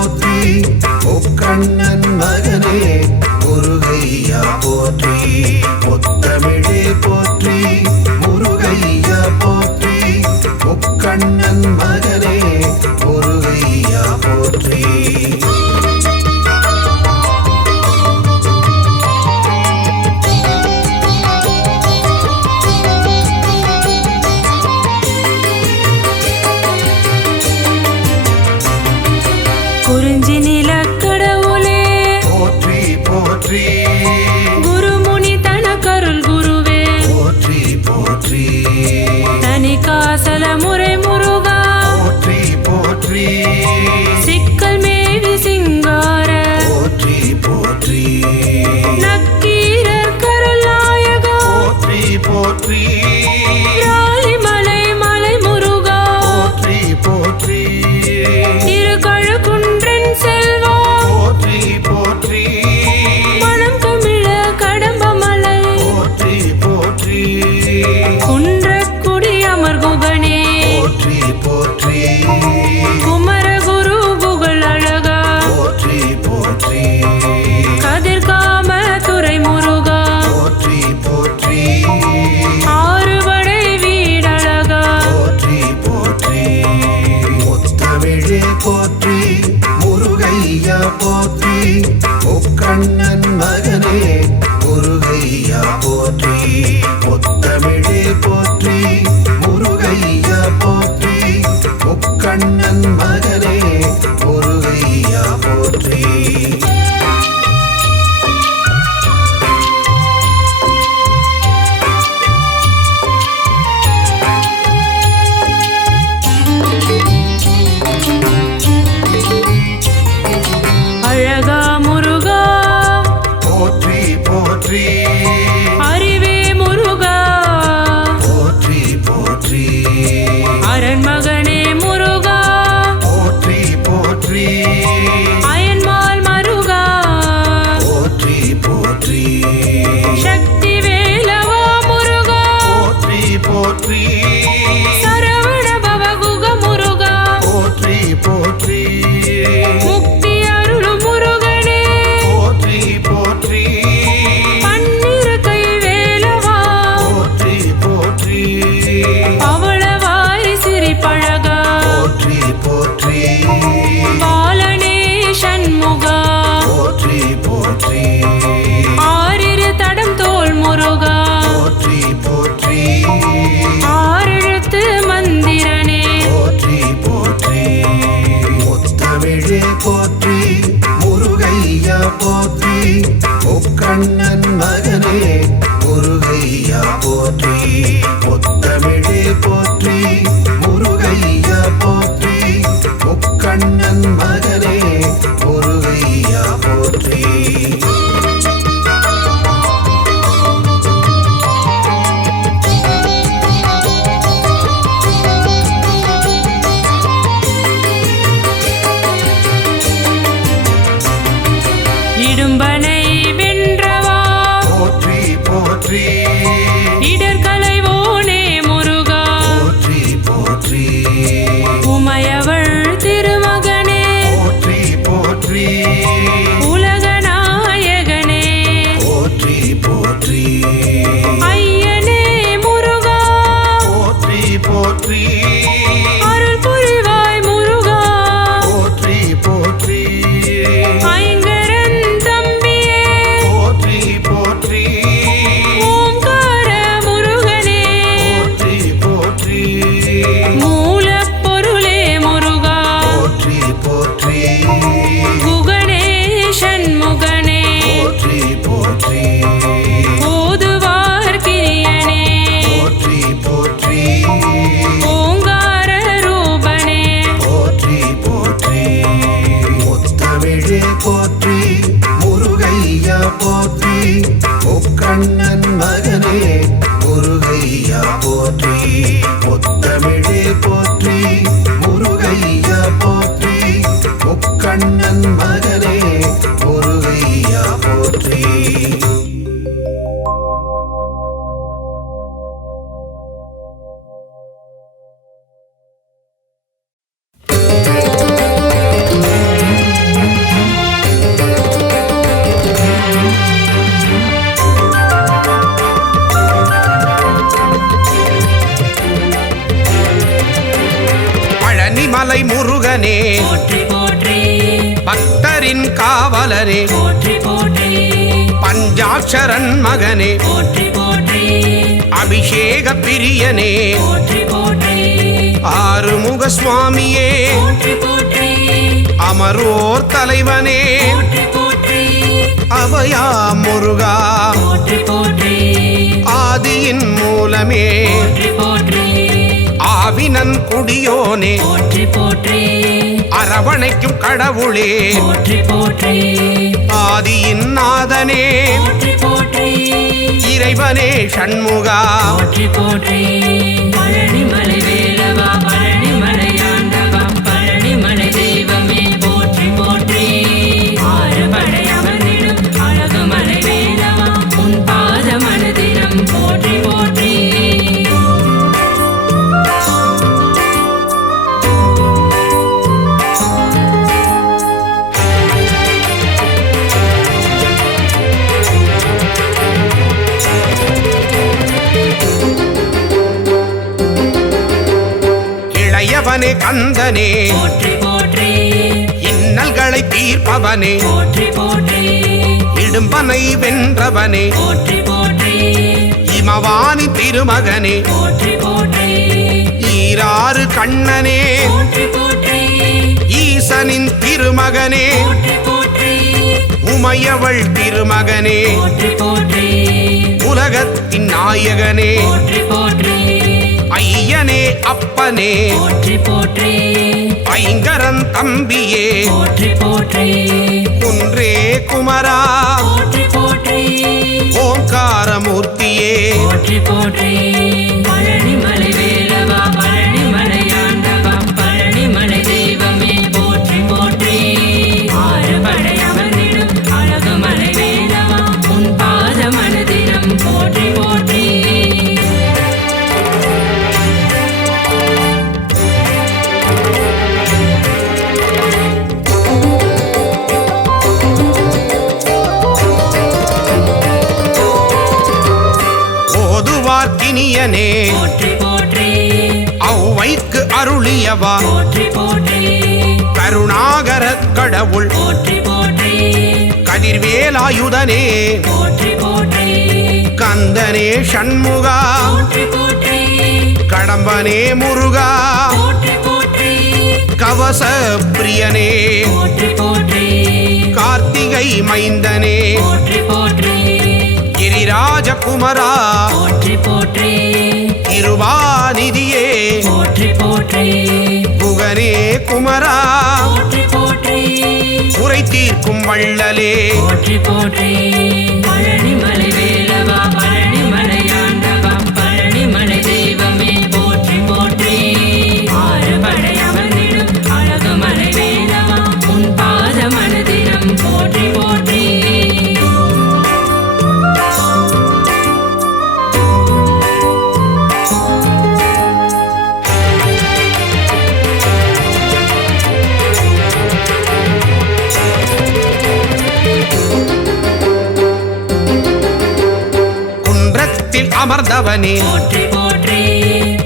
போற்றி முக்கண்ணன் மகனே முருகையா போற்றி முத்தமிழே போற்றி முருகையா போற்றி முக்கண்ணன் மகனே முருகையா போற்றி குறிஞ்சி நிலக்கடவுளே போற்றி போற்றி குருமுனி தனக்கருள் குருவே போற்றி போற்றி தனி காசல முறை முருகா போற்றி போற்றி சிக்கல் மேவி சிங்கார போற்றி போற்றி நக்கீரர் கருள் நாயகா போற்றி போற்றி ராலிமலை மலை முருகா போற்றி போற்றி திருக்கழுக்குன்றன் செல்வா போற்றி போற்றி மனம் கமிழ கடம்பமலை போற்றி போற்றி குன்றக்குடி அமர் குகனே போற்றி போற்றி குமரகுரு புகழ் அழகா போற்றி போற்றி கதிர்காம துறை முருகா போற்றி போற்றி ஆறுபடை வீடழகா போற்றி போற்றி முத்தமிழே போற்றி முருகையா போற்றி முக்கண்ணன் மகனே முருகையா போற்றி முத்தமிழே போற்றி முருகையா போற்றி முக்கண்ணன் மகனே முருகையா போற்றி அழகா முருகா போற்றி போற்றி அறிவே முருகா போற்றி போற்றி அரண்மகனே முருகா போற்றி போற்றி அயன்மால் மருகா போற்றி போற்றி சக்தி வேலவா முருகா போற்றி போற்றி சரவண பவகுக முருகா போற்றி போற்றி முக்தி அருளும் முருகனே போற்றி போற்றி பன்னிரு கை வேலவா போற்றி போற்றி பவளவாய் சிரிப்பழகா போற்றி போற்றி பாலனே சண்முகா போற்றி போற்றி ஆறிரு தடம் தோல் முருகா போற்றி போற்றி ஆறெழுத்து மந்திரனே போற்றி போற்றி முத்தமிழே போற்றி முருகையா போற்றி முக்கண்ணன் மகனே முருகையா போற்றி முத்தமிழே போற்றி முருகையா போற்றி முக்கண்ணன் மகனே முருகையா போற்றி இடும்பனை வென்றவா போற்றி போற்றி இடர்களைவோனே முருகா போற்றி போற்றி உமையவள் திருமகனே போற்றி போற்றி உலகநாயகனே போற்றி போற்றி ஐயனே முருகா போற்றி போற்றி அருள் புரிவாய் முருகா போற்றி போற்றி ஐங்கரன் தம்பியே போற்றி போற்றி ஓம்கார முருகனே போற்றி போற்றி மூலப்பொருளே முருகா போற்றி போற்றி குகனே சண்முகனே போற்றி போற்றி ஓதுவார் கிரியனே போற்றி போற்றி ஓங்கார ரூபனே போற்றி போற்றி முத்தமிழே போற்றி முருகையா போற்றி முக்கண்ணன் மகனே முருகையா போற்றி முத்தமிழே போற்றி முருகையா போற்றி முக்கண்ணன் மகனே முருகையா போற்றி பிரியனே போற்றி போற்றி பக்தரின் காவலனே போற்றி போற்றி பஞ்சாட்சரன் மகனே போற்றி போற்றி அபிஷேக பிரியனே போற்றி போற்றி ஆறுமுக சுவாமியே போற்றி போற்றி அமரோர் தலைவனே போற்றி போற்றி அபயா முருகா போற்றி போற்றி ஆதியின் மூலமே போற்றி போற்றி ஆவினன் குடியோனே போற்றி போற்றி அரவணைக்கும் கடவுளே போற்றி போற்றி ஆதியின் நாதனே போற்றி போற்றி இறைவனே ஷண்முகா போற்றி போற்றி பழனிமலை வேலவா பழனிமலை ஆண்டவா பழனிமலை தெய்வமே போற்றி போற்றி ஆறுபடை அமர்ந்திடும் அழகுமலை வேலவா உன் பாத மனதினம் போற்றி போற்றி இளையவனே கந்தனே போற்றி போற்றி இன்னல்களை தீர்ப்பவனே போற்றி போற்றி இடும்பனை வென்றவனே போற்றி போற்றி இமவானி திருமகனே போற்றி போற்றி ஈராறு கண்ணனே போற்றி போற்றி ஈசனின் திருமகனே போற்றி போற்றி உமையவள் திருமகனே போற்றி போற்றி உலகத்தின் நாயகனே போற்றி போற்றி ஐயனே அப்பனே போற்றி போற்றி ஐங்கரன் தம்பியே போற்றி போற்றி குன்றே குமரா போற்றி போற்றி ஓங்காரமூர்த்தியே போற்றி போற்றி பழனிமலை வேலவா பழனிமலை ஆண்டவா பழனிமலை தெய்வமே போற்றி போற்றி ஆறுபடை அமர்ந்திடும் அழகுமலை வேலவா உன் பாத மனதினம் போற்றி போற்றி ஓதுவார்க்கினியனே போற்றி போற்றி ஔவைக்கு அருளியவா போற்றி போற்றி கருணாகரக் கடவுள் போற்றி போற்றி கதிர்வேலாயுதனே போற்றி போற்றி கந்தனே ஷண்முகா போற்றி போற்றி கடம்பனே முருகா போற்றி போற்றி கவச பிரியனே போற்றி போற்றி கார்த்திகை மைந்தனே போற்றி போற்றி கிரிராஜகுமரா போற்றி போற்றி திருவாநிதியே போற்றி போற்றி புகனே குமரா போற்றி போற்றி குறை தீர்க்கும் வள்ளலே போற்றி போற்றி பழனிமலை வேலவா பழனிமலை ஆண்டவா பழனிமலை தெய்வமே போற்றி போற்றி ஆறுபடை அமர்ந்திடும் அழகுமலை வேலவா உன் பாத மனதினம் போற்றி போற்றி குன்றத்தில் அமர்ந்தவனே போற்றி போற்றி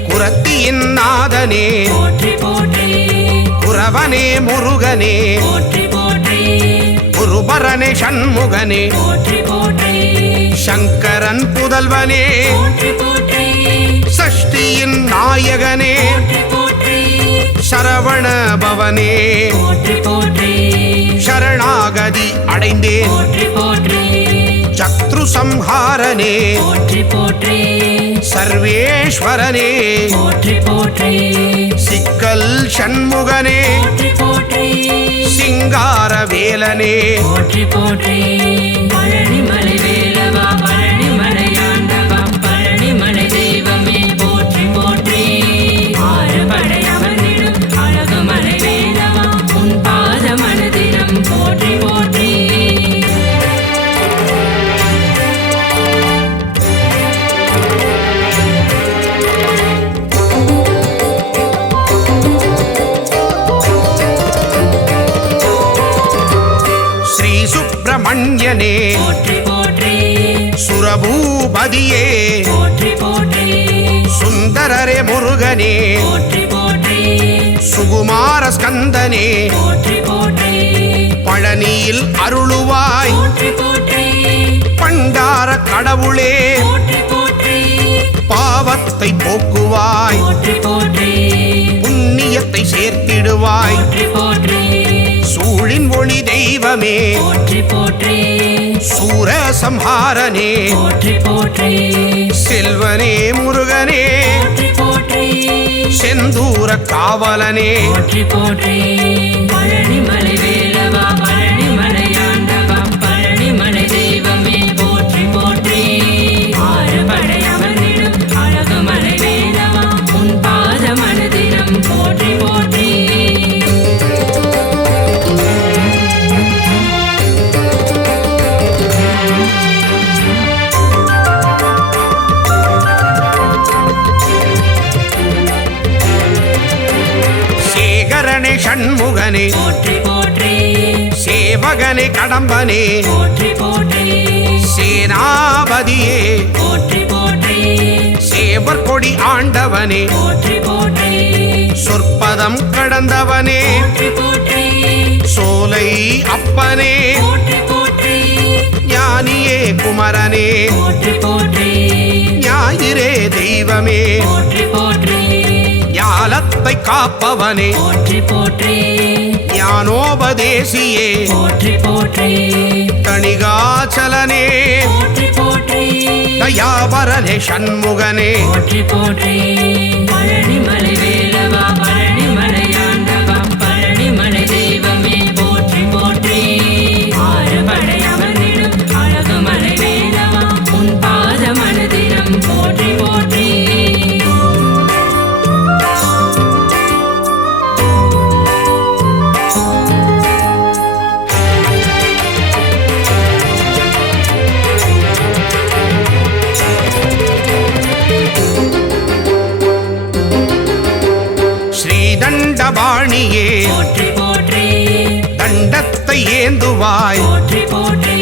குரத்தியின் நாதனே போற்றி போற்றி குரவனே முருகனே போற்றி போற்றி குருபரனே ஷண்முகனே போற்றி போற்றி சங்கரன் புதல்வனே போற்றி போற்றி சஷ்டியின் நாயகனே போற்றி போற்றி சரவண பவனே போற்றி போற்றி சரணாகதி அடைந்தேன் போற்றி போற்றி சத்ரு சம்ஹாரனே போற்றி போற்றி சர்வேஸ்வரனே போற்றி போற்றி சிக்கல் ஷண்முகனே போற்றி போற்றி சிங்கார வேலனே போற்றி போற்றி பழனிமலை வேலவா பழனிமலை ஆண்டவா பழனிமலை தெய்வமே போற்றி போற்றி ஆறுபடை அமர்ந்திடும் அழகுமலை வேலவா உன் பாத மனதினம் போற்றி போற்றி ஸ்ரீ சுப்பிரமணியனே போற்றி போற்றி சுரபூபதியே போற்றி போற்றி சுந்தரரே முருகனே போற்றி போற்றி சுகுமார ஸ்கந்தனே போற்றி போற்றி பழனியில் அருளுவாய் போற்றி போற்றி பண்டார கடவுளே போற்றி போற்றி பாவத்தை போக்குவாய் போற்றி போற்றி புண்ணியத்தை சேர்த்திடுவாய் போற்றி போற்றி சூழின் ஒளி தெய்வமே போற்றி போற்றி சூர சம்ஹாரனே போற்றி போற்றி செல்வனே முருகனே போற்றி போற்றி செந்தூர காவலனே போற்றி போற்றி பழனிமலை வேலவா பழனிமலை ஆண்டவா பழனிமலை தெய்வமே போற்றி போற்றி ஆறுபடை அமர்ந்திடும் அழகுமலை வேலவா உன் பாத மனதினம் போற்றி போற்றி சேகரனே ஷண்முகனே போற்றி போற்றி சேவகனே கடம்பனே போற்றி போற்றி சேனாபதியே போற்றி போற்றி சேவர் கொடி ஆண்டவனே போற்றி போற்றி சொற்பதம் கடந்தவனே போற்றி போற்றி சோலை அப்பனே போற்றி போற்றி ஞானியே குமரனே போற்றி போற்றி ஞாயிறே தெய்வமே போற்றி போற்றி ஞாலத்தை காப்பவனே போற்றி போற்றி ஞானோபதேசியே போற்றி போற்றி தணிகாச்சலனே போற்றி போற்றி தயாபரனே ஷண்முகனே போற்றி போற்றி பழனிமலை வேலவா பழனிமலை ஆண்டவா பழனிமலை தெய்வமே போற்றி போற்றி ஆறுபடை அமர்ந்திடும் அழகுமலை வேலவா உன் பாத மனதினம் போற்றி போற்றி ஸ்ரீதண்டபாணியே போற்றி போற்றி தண்டத்தை ஏந்துவாய் போற்றி போற்றி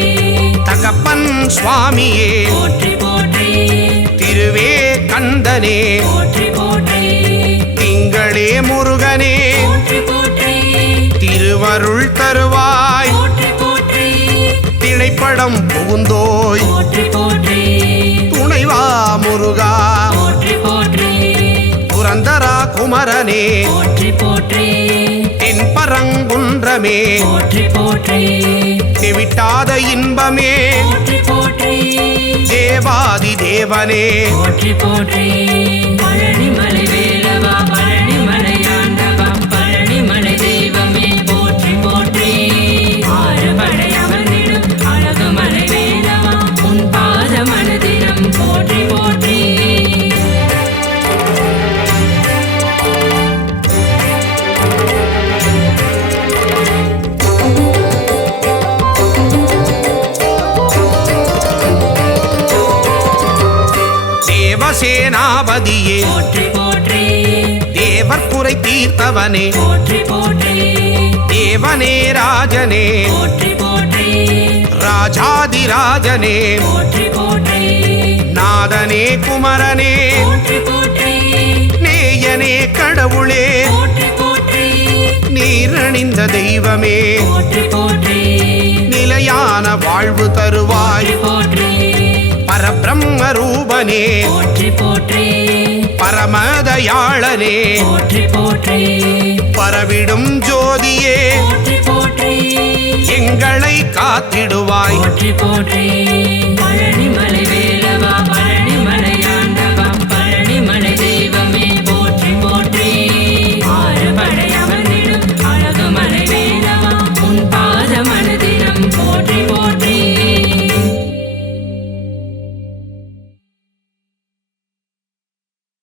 தகப்பன் சுவாமியே போற்றி போற்றி திருவே கந்தனே போற்றி போற்றி திங்களே முருகனே போற்றி போற்றி திருவருள் தருவாய் போற்றி போற்றி திணைப்படம் புகுந்தோய் போற்றி போற்றி துணைவா முருகா போற்றி போற்றி புரந்தரா குமரனே போற்றி போற்றி தென்பரங்குன்றமே போற்றி போற்றி தெவிட்டாத இன்பமே போற்றி போற்றி தேவாதி தேவனே போற்றி போற்றி பழனிமலை வேலவா பழனிமலை ஆண்டவா பழனிமலை தெய்வமே போற்றி போற்றி ஆறுபடை அமர்ந்திடும் அழகுமலை வேலவா உன் பாத மனதினம் போற்றி போற்றி தேவசேனாபதியே போற்றி போற்றி தேவர் குறை தீர்த்தவனே போற்றி போற்றி தேவனே ராஜனே போற்றி போற்றி ராஜாதிராஜனே போற்றி போற்றி நாதனே குமரனே போற்றி போற்றி நேயனே கடவுளே போற்றி போற்றி நீரணிந்த தெய்வமே போற்றி போற்றி நிலையான வாழ்வு தருவாய் போற்றி பரபிரம்ம ரூபனே போற்றி போற்றி பரமதயாளனே போற்றி போற்றி பரவிடும் ஜோதியே போற்றி போற்றி எங்களை காத்திடுவாய் போற்றி போற்றி பழனிமலை